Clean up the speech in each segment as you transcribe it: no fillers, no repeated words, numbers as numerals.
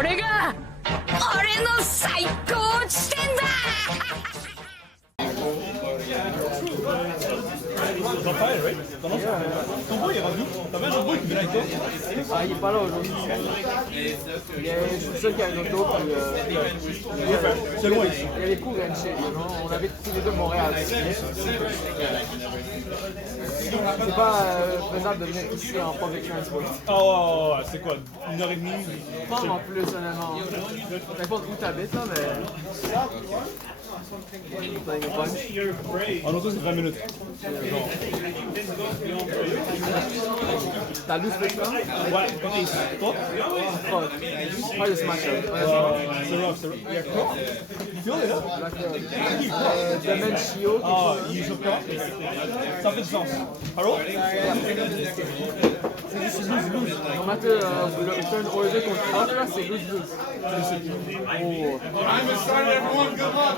これが俺の最高地点だ Raphaël, right? Ton boy est rendu? T'as même un boy qui vient avec toi? Ah, il est pas là aujourd'hui. C'est ça qui a une auto. C'est loin ici. Il y a les cours chez on avait tous les deux Montréal. C'est pas faisable de venir ici en public transport. Oh, ouais, c'est quoi? 1h30? Pas en plus, honnêtement. N'importe où t'habites, là, mais. En auto, c'est 20 minutes. T'as lu ce truc-là? Ouais, quand t'es ici. Toi? Pas de smash up. C'est rough, c'est rough. Il y a quoi? Phil est là? Domaine Chio. Ah, il joue pas? Ça fait du sens. Allô? C'est juste lose-lose. No matter le return order contre Croc, là, c'est lose-lose. Oh. I'm excited, everyone. Good luck.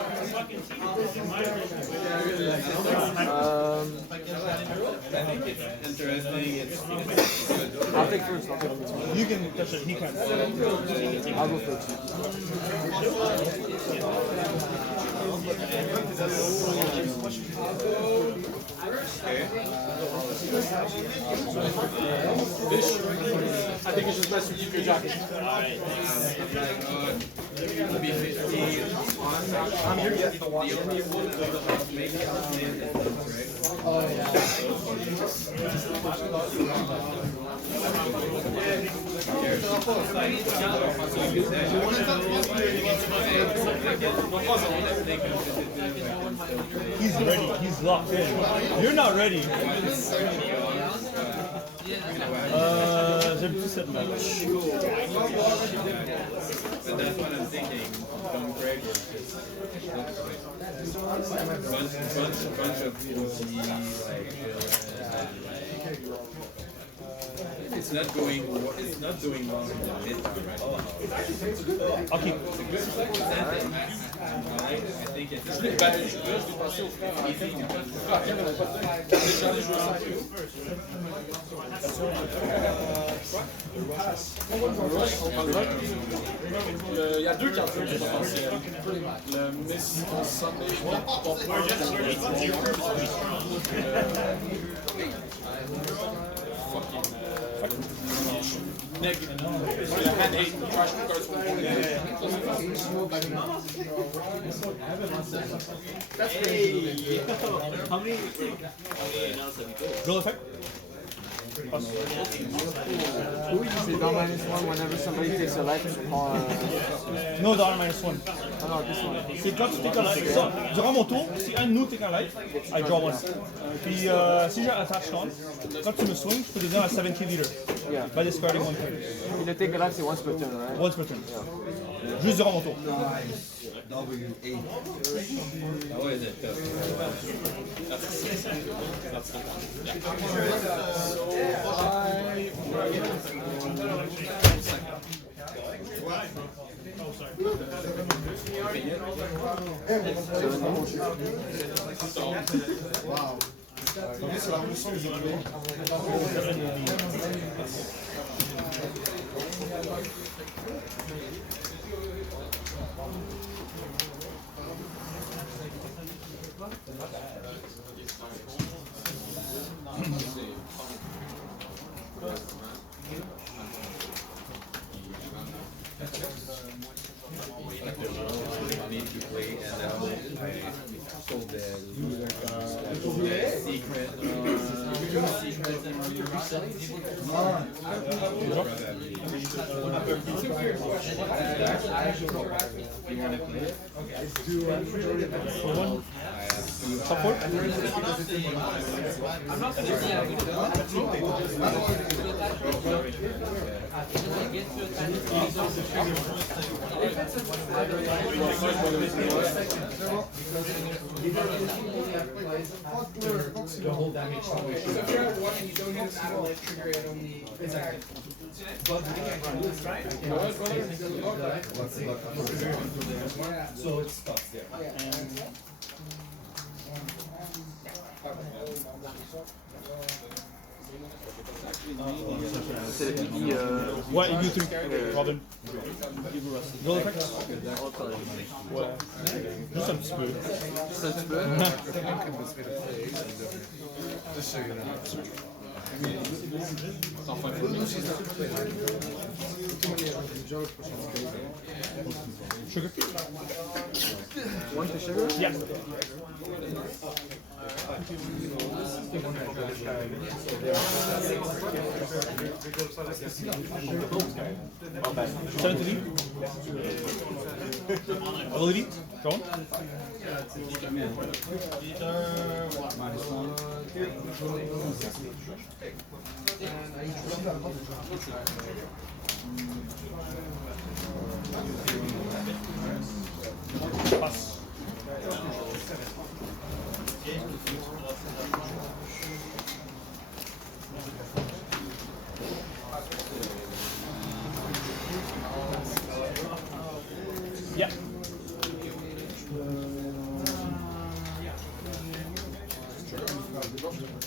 I'll take first. I'll take first. You can touch it, he can't. I'll go first. I think it's just best you keep your jacket. I'm here to get the watch. Oh, yeah. He's ready, he's locked in. You're not ready. J'aime tout cette match. But that's what I'm thinking. From Craig was just bunch of OC, like it's not doing well in the midterm, right? Okay. I think it's Je l'ai passé au frère. Il y a deux cartes potentielles. Le Miss Sunday, negative. So your hand 8 trash cards from That's crazy. how many Roll effect? C'est dans -1 whenever somebody takes a life. No, dollar -1. Oh no, this one. C'est quand tu take a life. Ça, durant mon tour, si un de nous take a life, I draw one. Puis si j'ai attach on, quand tu me swings, je peux devenir un 70 leader. Yeah. By discarding one card. Et le take a life, c'est once per turn, right? Once per turn. Juste durant mon tour. W8. How is it? That's the Wow. C'est la leçon que j'ai appris. money to play, and I sold the secret. You want to play it? Support? The whole damage situation. So if you're at one and you don't use alot, trigger it only. Exactly. So it stops there. C'est le Iggy. Ouais, il truc. Robin. Gold effect? Ouais. Juste un petit peu. Juste un petit peu. Sugar? One to sugar? Yeah. Seventy. Ability. Go on. Pass. Yeah.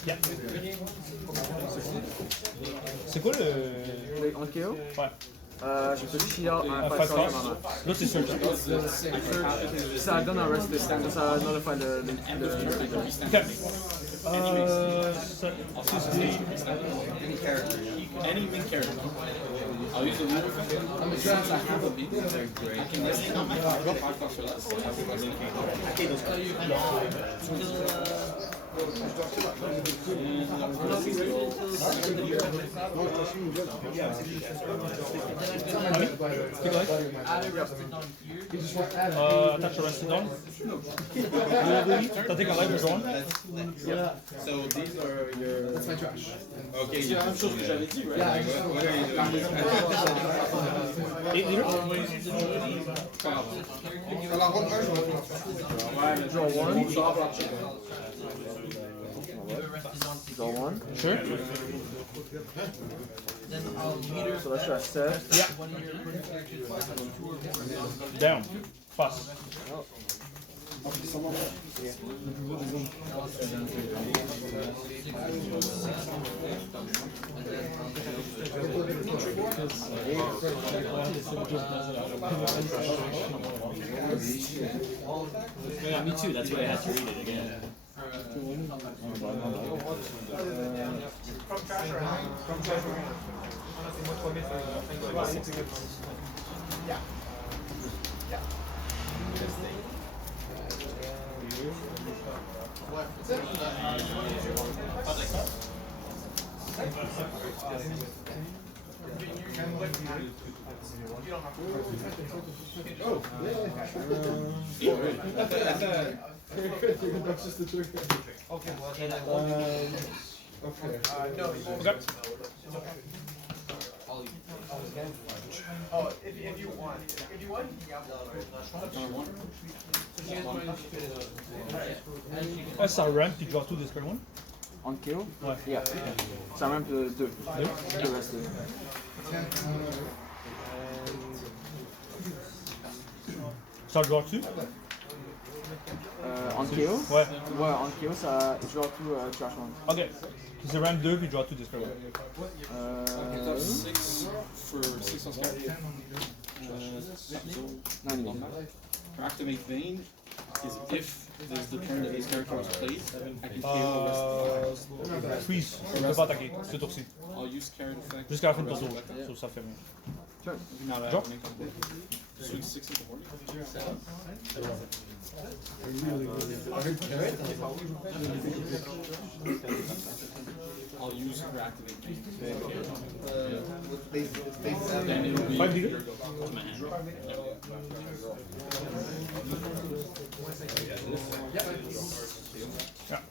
Yeah. C'est quoi le... En KO? Ouais. Je peux chier un 5 5 stars. Là c'est search. Ça donne un rest, ça notifie le. Ok. Any main character. I'll use the rule effect. Since I have a beat, they're great. I can rest on my 5 bucks or less. I have a main Attach the rest down. T'as take a life and drawn. So these are your. That's my trash. Okay. C'est la même chose que j'avais dit, right? What are you doing? 8 leader. Alors, round 1, je vais Ouais, mais Draw one. ça va marcher. Draw one. Sure. So là je suis à 7. Yeah. Down. Pass. Yeah, me too. That's why I had to read it again. That's just the trick. Okay. Okay. Okay. Oh, if you want, Ça ramp, puis draw 2 discard 1. En KO? Ouais. Yeah. Ça ramp 2. Le reste. Ça draw 2. En KO? Ouais. Ouais, en KO, ça draw 2 trash one. Ok. C'est ramp 2, puis draw 2 discard 1. Top 6 for 6 on scout. Non, For activate vein is if there's the turn that this character was played, I can KO the rest. Freeze. Je peux pas attaquer. C'est tour-ci. I'll use carrot effect. Jusqu'à la fin de ton tour. So, ça fait rien. Turn. Now that I Draw. have an income. Swing 6 in the morning. I'll use for activate vein. Then it'll be 5 leader. Yeah.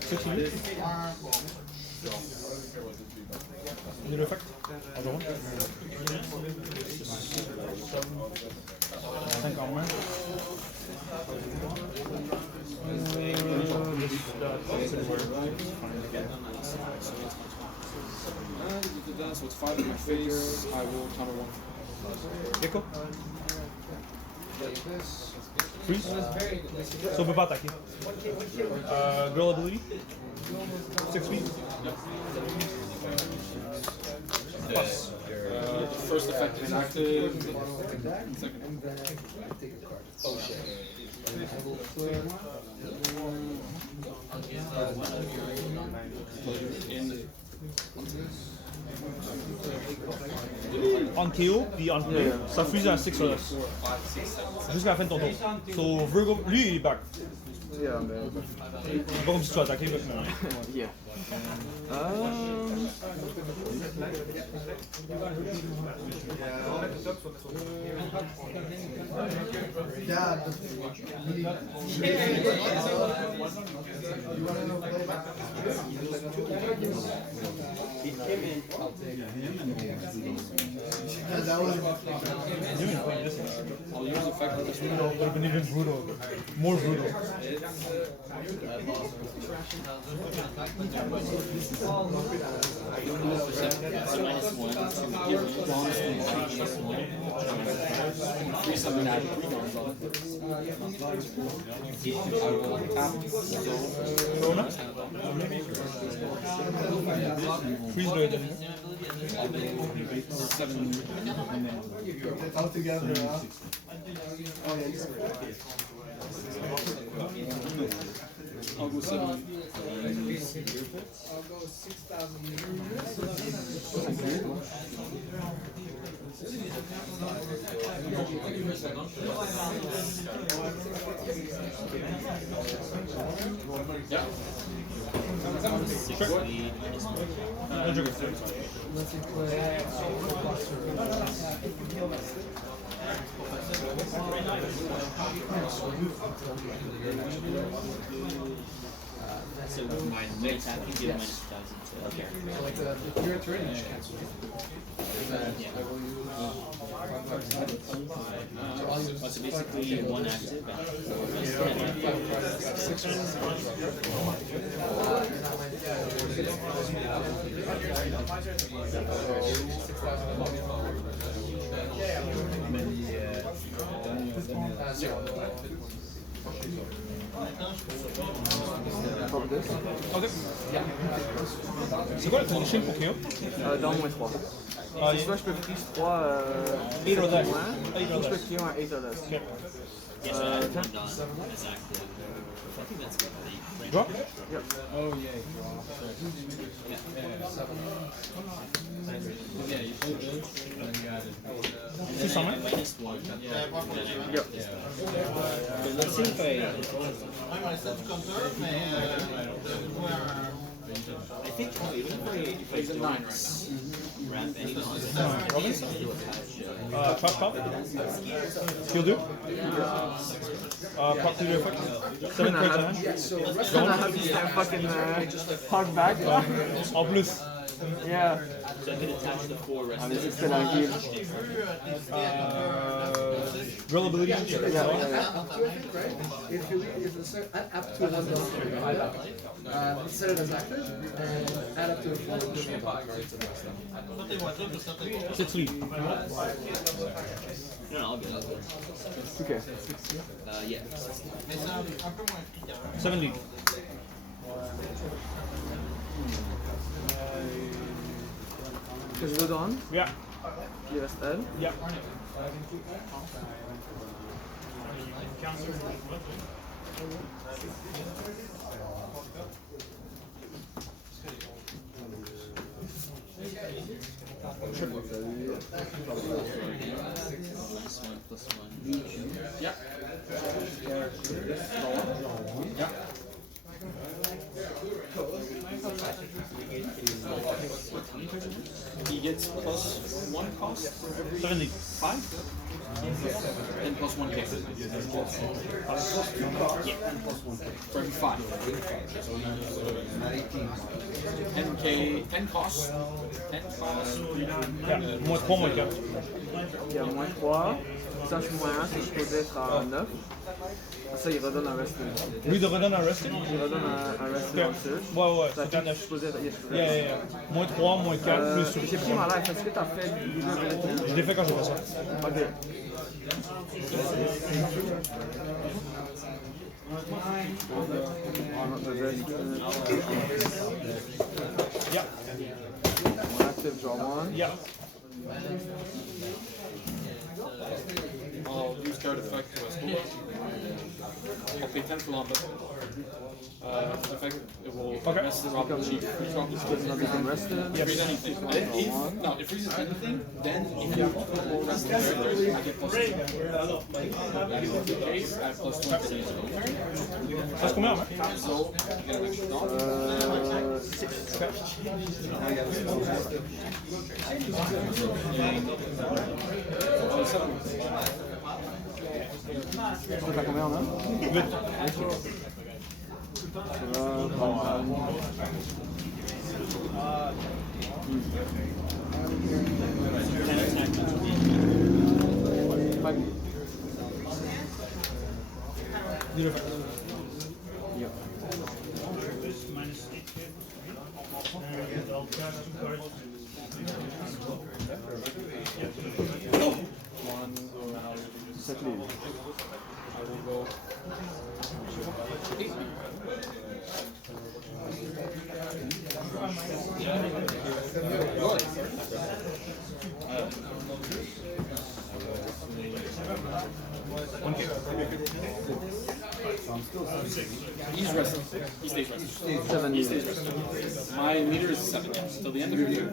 Six leader. Leader effect. Other one. 5 en main. So it's 5 in my face. I will counter 1. Gecko. Freeze. So on peut pas attaquer. Girl ability. 6 feet. Pass. The first effect is active. Second. On KO, puis on play, ça freeze à 6 or less. Jusqu'à la fin de ton tour. So Virgo, lui il est back. Yeah, man. C'est pas comme si tu attaquais, mais. Yeah. I'll use effect on this one. It would have been even brutal. More brutal. Free something out of 3 guns on it. I will tap Perona? Freeze the then. 7. All together, huh? Oh, yeah, I'll go 7. I'll go 6,000. Yeah. Sure. No joke. So my Metafy give -1,000 to okay. Your turn, you should cancel. So basically one active Ok. C'est quoi la condition pour KO? Dans moins 3. Soit je peux freeze 3 8 or less. ou 8 or je peux less. KO un 8 or less. Okay. yes, I had one done as active. I think that's good. Drop? Yep. Yeah, you played those, and then you added. C'est ça, hein? -1. Yep. But let's see if I think even if I don't wrap any Trash top? Skill 2? Proc 2 effect? 7 points on hand? Nahh is fucking Hogback. En plus. Yeah. so I could attach the 4 rest Ah, mais c'est la heal. Drill ability? Yeah, yeah. Up to, I think, right? If you leave, if it's up to $1, set it as active, and add up to a full additional cards. 6 lead. No, I'll go. Okay. Yeah. 7 lead. Que je le donne, Yeah. puis il reste elle. Yeah. +1. Yeah. He gets +1 cost for every 7 lead. 5, and +1 kick. For every 5. 10 cost. 10 cost. Yeah. Moins 3, moins 4. Il y a moins 3. puissance moyen, c'est supposé être à 9. Ça, il redonne un rested. Lui, il redonne un rested? Il redonne un rested en dessus. Ouais, Ça c'est fait un que 9. c'est supposé être. Yeah. Moins 3, moins 4, plus. J'ai pris ma life. Est-ce que t'as fait du Je l'ai fait quand j'ai fait ça. Ok. Yeah. Active draw one. Yeah. I'll use card effect to West. I'll pay 10 for Lambda. Effect, it will mess the Robin cheap. Does not become rested. Freeze anything. No, it freezes anything, then if you have multiple rested characters, I get plus 2. That is the case, I have plus 20 to use it. Ça se combien, hein? So, you get an extra dog. 6. T'as combien en a? 8. I will go 8. He's resting. He stays resting. 7 He stays resting. My meter is 7 till the end of your year.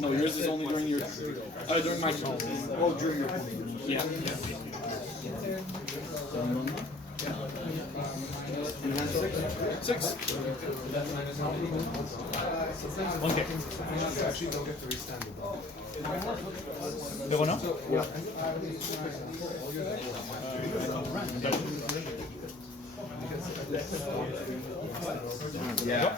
No, yours is only during your during my turn. Oh, during your Yeah. Six. Okay. Actually, don't get to restand the dog. Perona? Yeah. Yeah.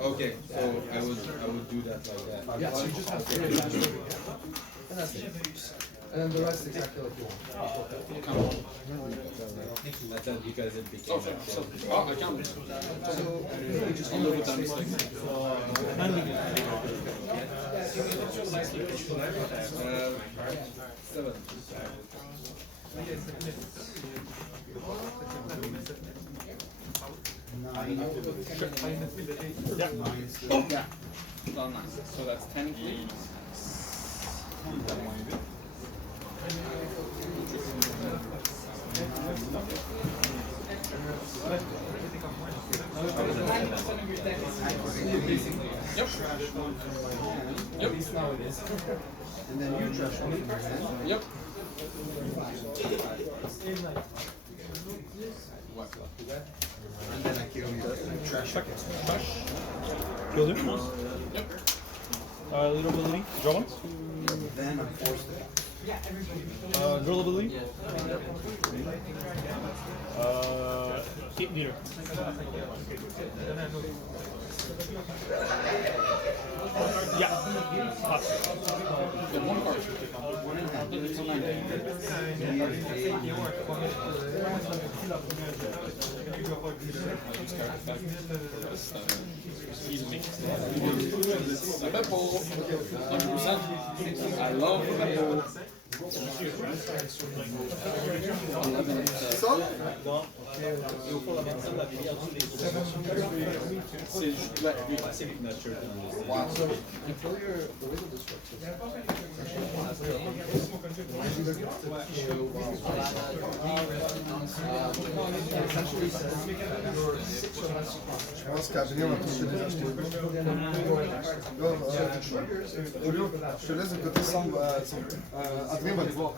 Okay, so I would do that like that. Yeah, so you just have to and that's it. And then the rest exactly like you want. That's that because it became Oh, I counted. So really just I'll live with that mistake. 7. Yeah. Well, nice. So that's 10 clean. Yep. Yep. now it is. And then you trash 1%. Yep. And then I kill you. Trash it. Kill him. Yep. Little ability. Draw one. Then I'm forced to. Drill ability. Keep meter. Yeah. Pass. Get one card. It's a 9. He's a mix. A Beppo. 100%. I love Beppo. 11. Wow. So until your the way this works essentially says your 6 or less. Je pense qu'Adrien va toucher des acheter. Je te laisse de côté sans. Adrien va te voir.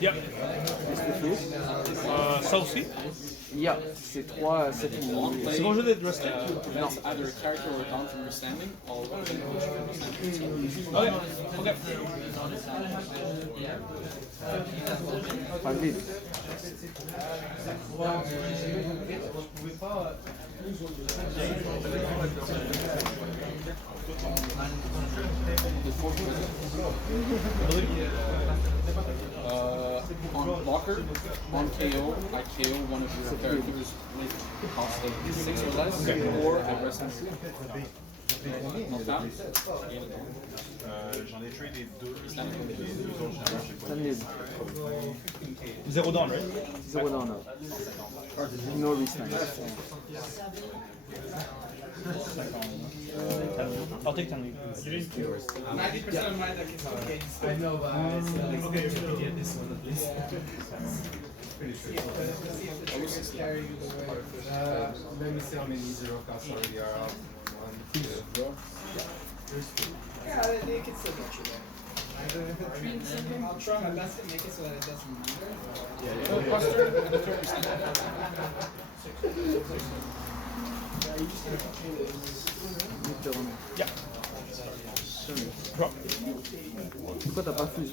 Yep. Saucy. Yeah, c'est 3, 7 C'est bon jeu d'être resté? Prevents either a character or a down from your standing, or Ok, ok. Pas vite. On blocker, on KO, I KO one of your characters with cost of 6 or less, or a resting. J'en ai tradé 2. Zero down, right? 0 down. No restand. I'll take 10 lead. 90% of my deck is okay. I know, but it's okay to get this one at least. Let me see how many zero costs already are out. Yeah, they can still get you there. I'll try my best to make it so that it doesn't matter. Yeah. Drop. Pourquoi t'as pas fusé?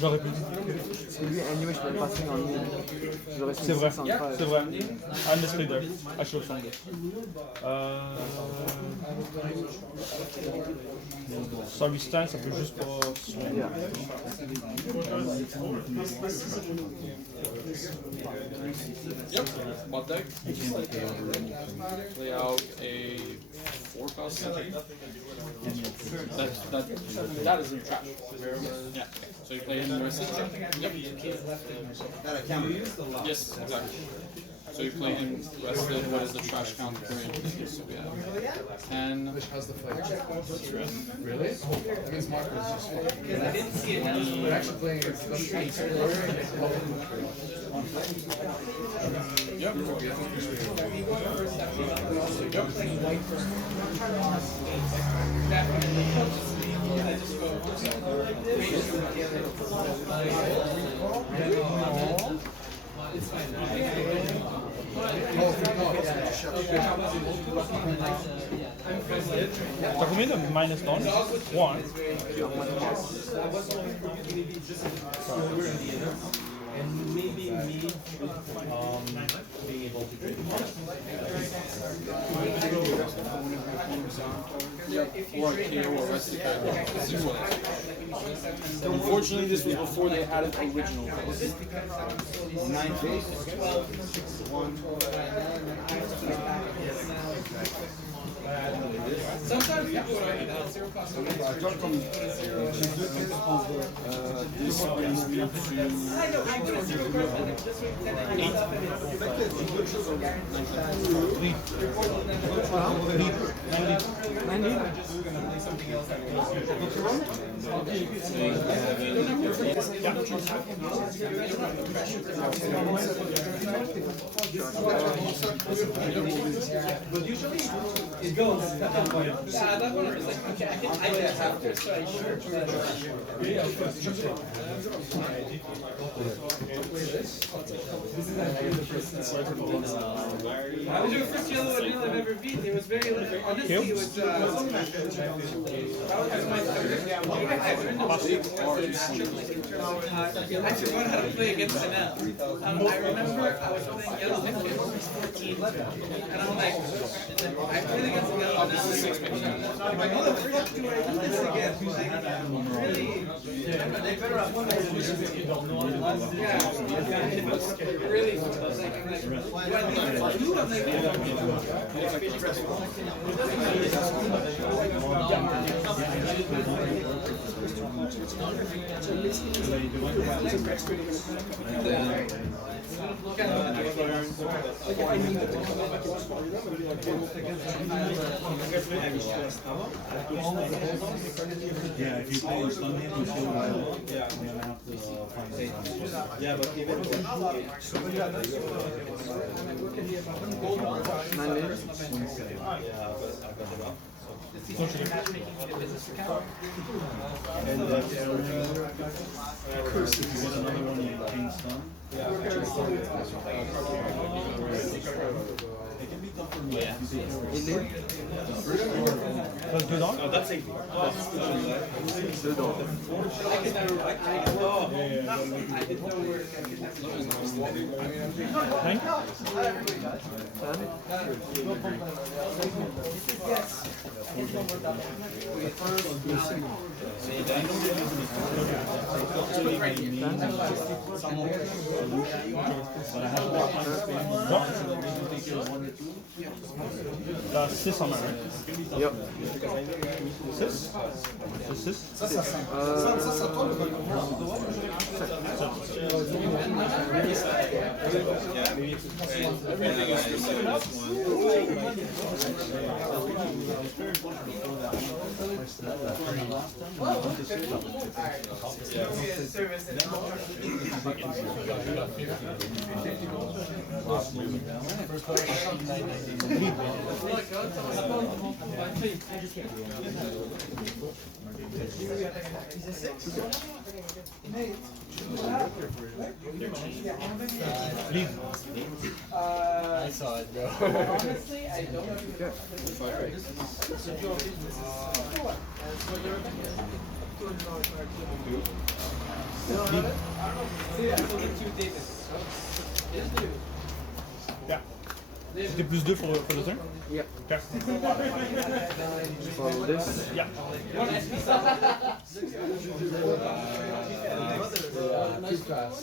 J'aurais pu. Parce que lui, anyway, je peux le passer en ligne. J'aurais C'est vrai, sans le faire. c'est vrai. I misplayed there. I should have found it. Sorry stand, ça peut juste pas... Yeah. Yep, bot deck. Play out a 4 cost. That is in trash. Yeah. So you play in the rest. Yep. Yes, exactly. So you play in rested. What is the trash count currently? So we have 10. Which has the flag? That's red. Really? That means Marco is just fucking. Because I didn't see it. We're actually playing against the streets. Yep. T'as combien de minus down? 1. And maybe me being able to drink. Or KO or rested character. Unfortunately, this was before they added original. 9 days. 1. Sometimes people are like that. Zero cost. I got from This brings me to But usually it goes. Yeah, that one is like, okay, I can have this, so I sure. I was your first yellow deal I've ever beat. It was very, honestly, it was, that was my third. I forgot how to play against an L. I remember I was playing yellow when I was 14, and I'm like, I played against an L. I'm like, how the fuck do I do this again? Really? They better have one that really, I'm like, do I need to do? I'm Yeah, if you play your stun hand, you still will. Yeah, I'm gonna have to find it. Yeah, but even and curse if you get another one, you gain stun. Passe dedans. Oh, that's safety. Dedans. Hein? T'as 6 en main, hein? Yep. 6? 6? Ça tombe le Leave. I saw it go. Honestly, I don't Yeah. C'était plus 2 for the turn? Yep. Okay. Follow this. Yeah.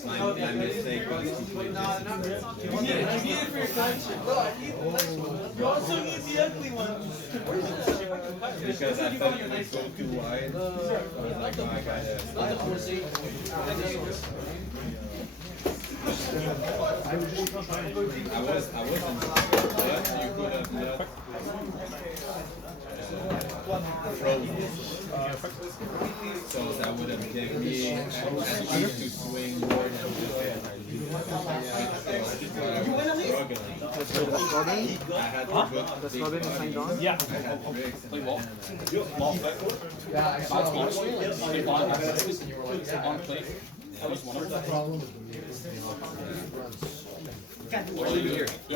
My mistake was to play this. You need it for your collection. You also need the ugly ones. Because I thought it would go too wide. I was like, oh, I gotta. I wasn't, but you could have not frozen. So that would have given me a chance to swing more than just I had to put That's not been signed on? Yeah. Play ball. Bounce balls. Play ball on play. At least one of them. What do you do here? I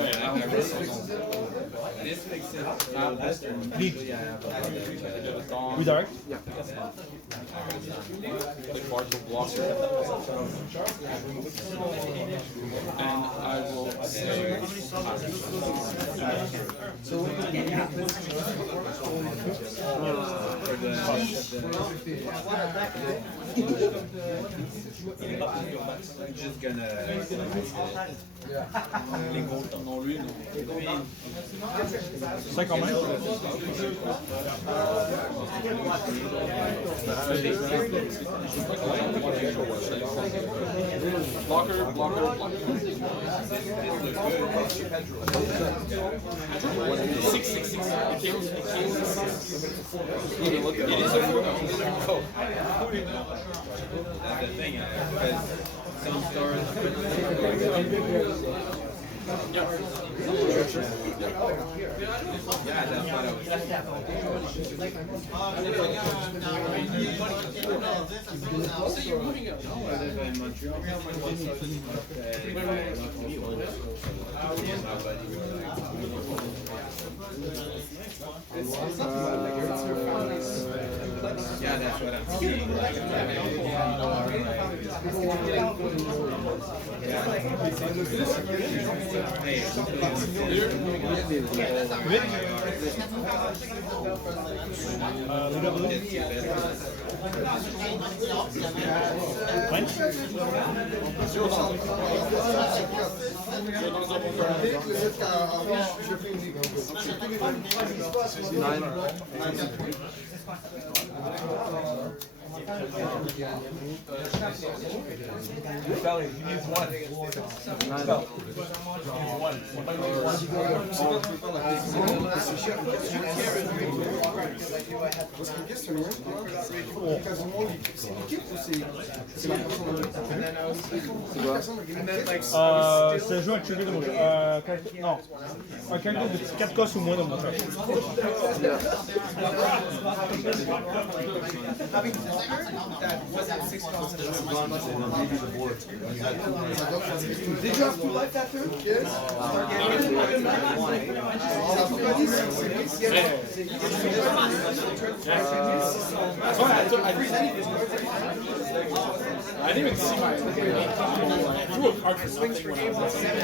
didn't fix it last turn. Usually I have a Dawn. Redirect. Yeah. Play partial blocker. And I will say I'm just gonna non lui non. 5 en main. Blocker, blocker, blocker. 666. It kills. It is a 4. That's the thing, because some stores. Yeah. Yeah, that's what I was I live in Montreal. Yeah, that's what I'm seeing. Belly, he needs one. C'est jouer un trigger de mon jeu. Non. Un caractère de 4 costs ou moins dans mon jeu. that wasn't 6 costs. Did you have 2 life that turn? Yes. I didn't even see my. I threw a card for nothing when I was like,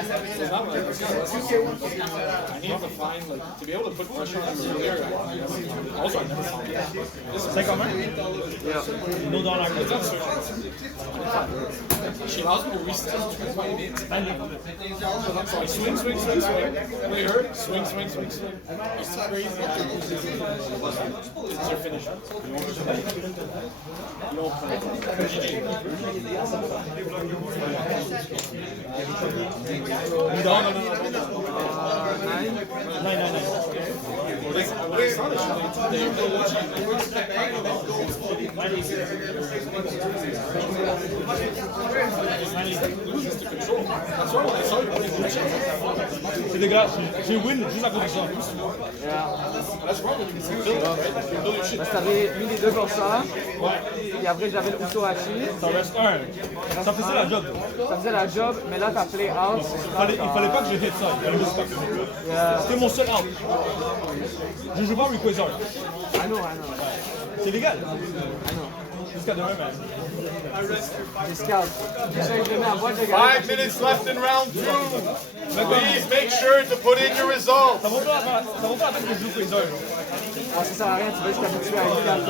I need to find, like, to be able to put pressure on the player. Also, I never found that. Take on man? Yeah. No down like that. She allows me to reset 20 minutes. So I swing. When it hurt, swing. It's crazy. This is your finish. You don't play. No. 9. What is astonishing today? Loses to control. That's why when I saw you playing Lucci, C'est dégueulasse, j'ai win juste à cause de ça. Yeah. that's wrong when you can build, right? You can build your shit. Parce que t'avais mis les deux comme ça. Et après j'avais le couteau hachi. Ça reste un. Ça faisait la job. Ça faisait la job, mais là t'as play out. Il fallait pas que je hit ça. Il fallait juste pas que c'était mon seul out. Je joue pas Rayquaza. I know. C'est légal. Jusqu'à demain, man. Scout. J'essaie de mettre à boîte de 5 minutes left in round 2. Please make sure to put in your results. Ça vaut pas la peine que je joue Rayquaza. Ah, ça sert à rien, tu vas juste t'habituer à une carte.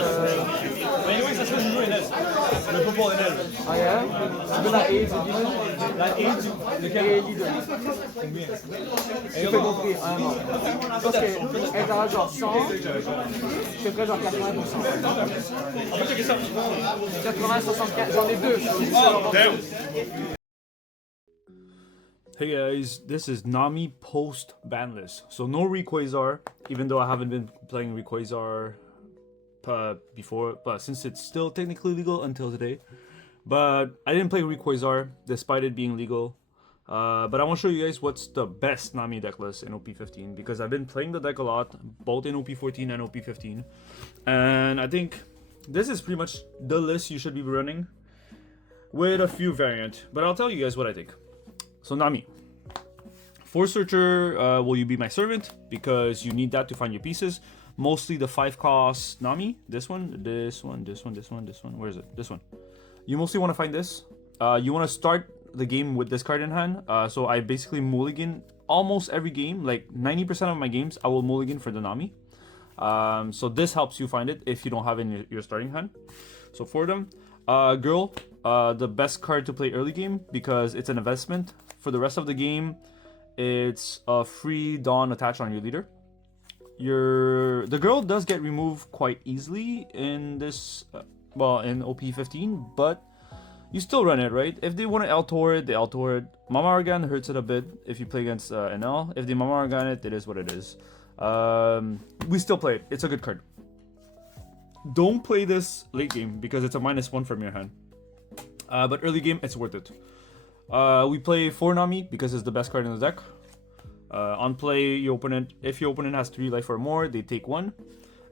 Mais oui, ça se fait que je joue NL. Le football NL. Ah, yeah? Tu veux la AIDS, La AIDS, lequel j'ai pas compris. Ah, non. Je pense qu'elle est à genre 100, je ferais genre 80%. En fait, c'est ça. 80, 75, j'en ai deux. Hey guys, this is Nami post ban list. So no Rayquaza, even though I haven't been playing Rayquaza before, but since it's still technically legal until today. But I didn't play Rayquaza despite it being legal. But I want to show you guys what's the best Nami deck list in OP15 because I've been playing the deck a lot, both in OP14 and OP15. And I think this is pretty much the list you should be running with a few variants. But I'll tell you guys what I think. So Nami, Force Searcher, will you be my servant? Because you need that to find your pieces. Mostly the 5-cost Nami. This one. Where is it? This one. You mostly want to find this. You want to start the game with this card in hand. So I basically mulligan almost every game. Like 90% of my games, I will mulligan for the Nami. So this helps you find it if you don't have it in your starting hand. So for them, Girl, the best card to play early game because it's an investment. For the rest of the game, it's a free Dawn attached on your leader. The girl does get removed quite easily in this, in OP15, but you still run it, right? If they want to L-Tor it, they L-Tor it. Mama Argan hurts it a bit if you play against NL. If they Mama Argan it, it is what it is. We still play it. It's a good card. Don't play this late game because it's a -1 from your hand. But early game, it's worth it. We play 4 Nami because it's the best card in the deck. On play, if your opponent has 3 life or more, they take 1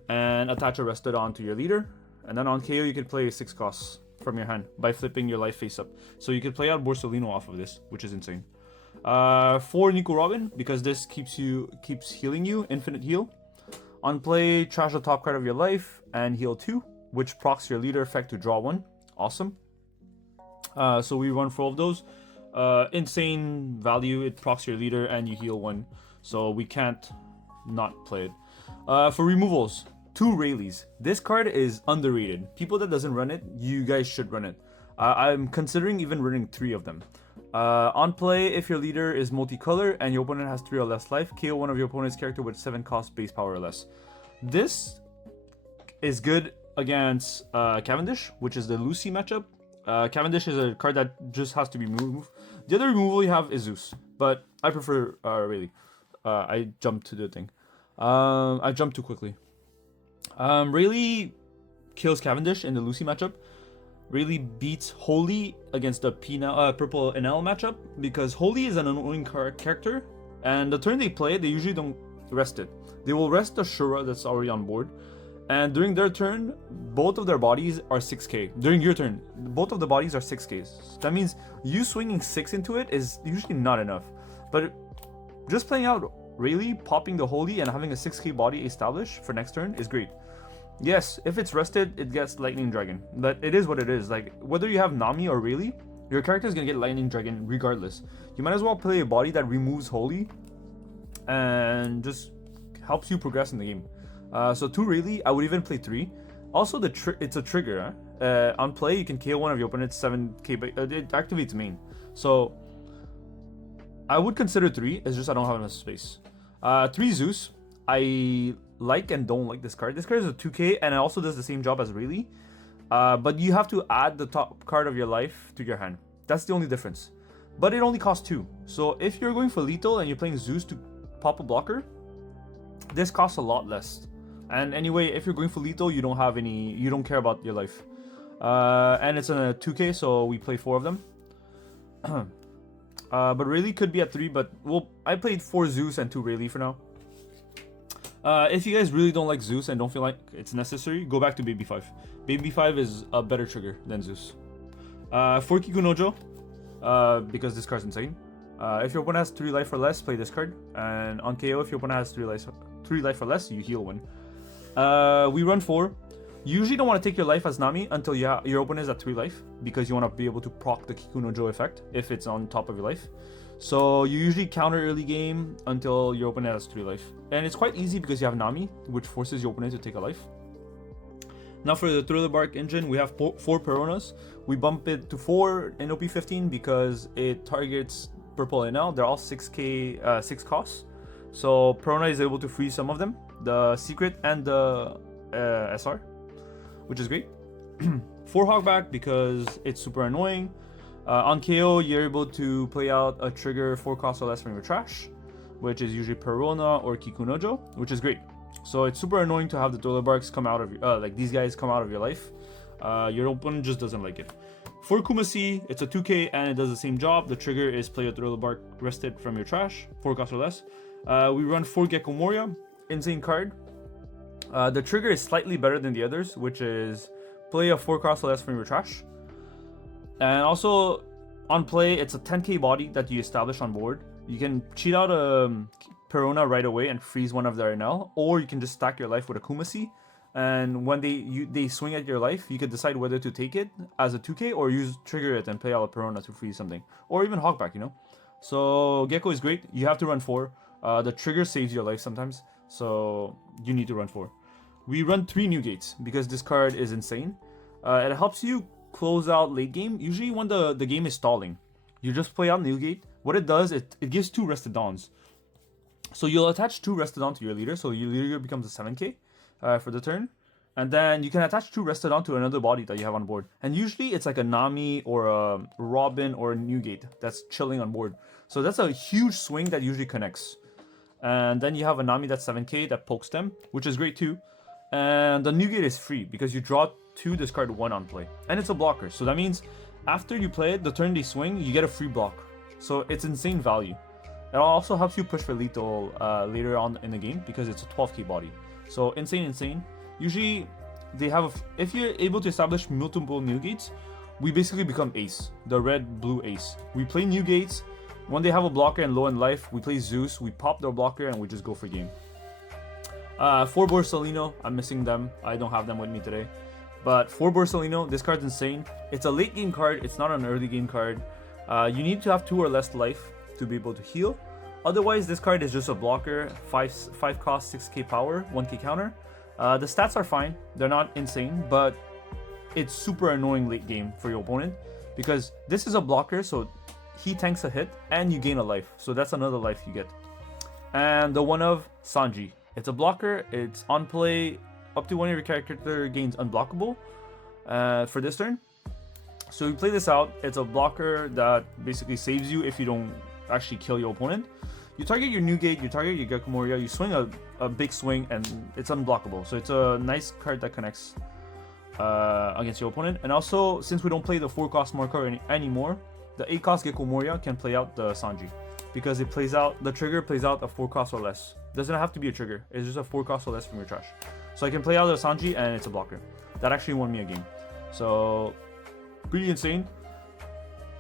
and attach a rested onto your leader. And then on KO, you can play 6 costs from your hand by flipping your life face up. So you can play out Borsalino off of this, which is insane. 4 Nico Robin because this keeps healing you, infinite heal. On play, trash the top card of your life and heal 2, which procs your leader effect to draw 1. Awesome. So we run 4 of those. Insane value, it procs your leader and you heal 1. So we can't not play it. For removals, 2 Rayleighs. This card is underrated. People that doesn't run it, you guys should run it. I'm considering even running 3 of them. On play, if your leader is multicolor and your opponent has 3 or less life, KO one of your opponent's character with 7 cost base power or less. This is good against Cavendish, which is the Lucci matchup. Cavendish is a card that just has to be removed. The other removal you have is Zeus, but I prefer Rayleigh. I jumped to the thing. I jumped too quickly. Rayleigh kills Cavendish in the Lucci matchup. Rayleigh beats Holy against the purple NL matchup because Holy is an annoying character, and the turn they play it, they usually don't rest it. They will rest the Shura that's already on board, And during their turn, both of their bodies are 6k. During your turn, both of the bodies are 6ks. That means you swinging 6 into it is usually not enough. But just playing out Rayleigh, popping the Holy, and having a 6k body established for next turn is great. Yes, if it's rested, it gets Lightning Dragon. But it is what it is. Like, whether you have Nami or Rayleigh, your character is going to get Lightning Dragon regardless. You might as well play a body that removes Holy and just helps you progress in the game. So 2 Rayleigh, I would even play 3. Also, it's a trigger. On play, you can KO one of your opponent's 7k, but it activates main. So I would consider 3. It's just I don't have enough space. 3 Zeus. I like and don't like this card. This card is a 2k, and it also does the same job as Rayleigh. But you have to add the top card of your life to your hand. That's the only difference. But it only costs 2. So if you're going for lethal and you're playing Zeus to pop a blocker, this costs a lot less. And anyway, if you're going for lethal, you don't care about your life. And it's in a 2k, so we play 4 of them. But Rayleigh could be at 3, but I played 4 Zeus and 2 Rayleigh for now. If you guys really don't like Zeus and don't feel like it's necessary, go back to Baby 5. Baby 5 is a better trigger than Zeus. For Kikunojo, because this card's insane. If your opponent has 3 life or less, play this card. And on KO, if your opponent has 3 life or less, you heal 1. We run 4. You usually don't want to take your life as Nami until your opponent is at 3 life, because you want to be able to proc the Kikunojo effect if it's on top of your life. So you usually counter early game until your opponent has 3 life. And it's quite easy because you have Nami, which forces your opponent to take a life. Now for the Thriller Bark engine, we have 4 Peronas. We bump it to 4 in OP15 because it targets purple NL. They're all 6k, 6 costs. So Perona is able to freeze some of them, the secret and the SR, which is great. 4 Hogback because it's super annoying. On KO, you're able to play out a trigger 4 cost or less from your trash, which is usually Perona or Kikunojo, which is great. So it's super annoying to have the Thriller Barks come out of your, like these guys come out of your life. Your opponent just doesn't like it. For Kumasi, it's a 2k and it does the same job. The trigger is play a Thriller Bark rested from your trash, 4 cost or less. We run 4 Gecko Moria, insane card. The trigger is slightly better than the others, which is play a 4 cost or less from your trash. And also, on play, it's a 10k body that you establish on board. You can cheat out a Perona right away and freeze one of their NL, or you can just stack your life with a Kumasi. And when they swing at your life, you can decide whether to take it as a 2k or trigger it and play out a Perona to freeze something. Or even Hogback, you know? So Gecko is great. You have to run 4. The trigger saves your life sometimes, so you need to run 4. We run 3 Newgates because this card is insane. It helps you close out late game, usually when the game is stalling. You just play out Newgate. What it does, it gives 2 Rested Dawns. So you'll attach 2 Rested Dawn to your leader, so your leader becomes a 7k for the turn. And then you can attach 2 Rested Dawn to another body that you have on board. And usually it's like a Nami or a Robin or a Newgate that's chilling on board. So that's a huge swing that usually connects. And then you have a Nami that's 7k that pokes them, which is great too. And the Newgate is free because you draw 2, discard 1 on play. And it's a blocker, so that means after you play it, the turn they swing, you get a free block. So it's insane value. It also helps you push for lethal later on in the game because it's a 12k body. So insane. Usually, they have if you're able to establish multiple Newgates, we basically become ace, the red-blue ace. We play Newgates. When they have a blocker and low in life, we play Zeus, we pop their blocker, and we just go for game. 4 Borsalino, I'm missing them. I don't have them with me today. But 4 Borsalino, this card's insane. It's a late game card, it's not an early game card. You need to have 2 or less life to be able to heal. Otherwise, this card is just a blocker, 5 cost, 6k power, 1k counter. The stats are fine, they're not insane, but it's super annoying late game for your opponent because this is a blocker, so he tanks a hit and you gain a life, so that's another life you get. And the one of Sanji, it's a blocker, it's on play, up to one of your character gains unblockable for this turn. So you play this out, it's a blocker that basically saves you if you don't actually kill your opponent. You target your Newgate, you target your Gecko Moria, you swing a big swing and it's unblockable. So it's a nice card that connects against your opponent. And also, since we don't play the 4 cost marker anymore, the 8 cost Gecko Moria can play out the Sanji. Because it plays out, the trigger plays out a 4 cost or less. Doesn't have to be a trigger, it's just a 4 cost or less from your trash. So I can play out of Sanji and it's a blocker. That actually won me a game. So pretty insane.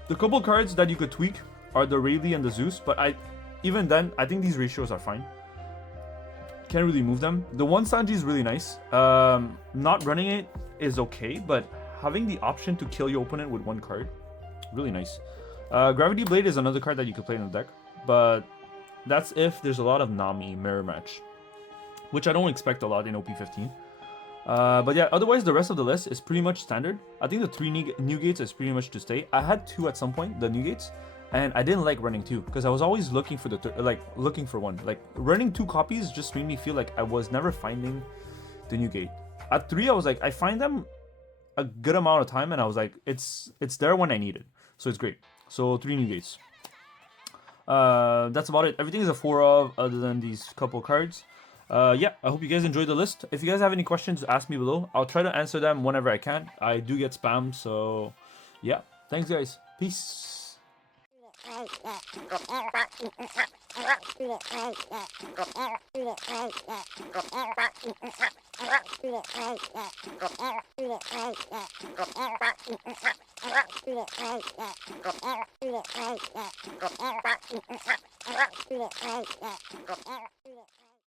The couple cards that you could tweak are the Rayleigh and the Zeus, but even then, I think these ratios are fine. Can't really move them. The one Sanji is really nice. Not running it is okay, but having the option to kill your opponent with one card, really nice. Gravity Blade is another card that you could play in the deck, but that's if there's a lot of Nami mirror match, which I don't expect a lot in OP15. But yeah, otherwise the rest of the list is pretty much standard. I think the 3 Newgates is pretty much to stay. I had 2 at some point, the Newgates, and I didn't like running 2 because I was always looking for looking for one. Like running 2 copies just made me feel like I was never finding the Newgate. At 3, I was like, I find them a good amount of time, and I was like, it's there when I need it, so it's great. So 3 Newgates. That's about it. Everything is a 4 of, other than these couple cards. Yeah, I hope you guys enjoyed the list. If you guys have any questions, ask me below. I'll try to answer them whenever I can. I do get spam, so yeah. Thanks, guys. Peace.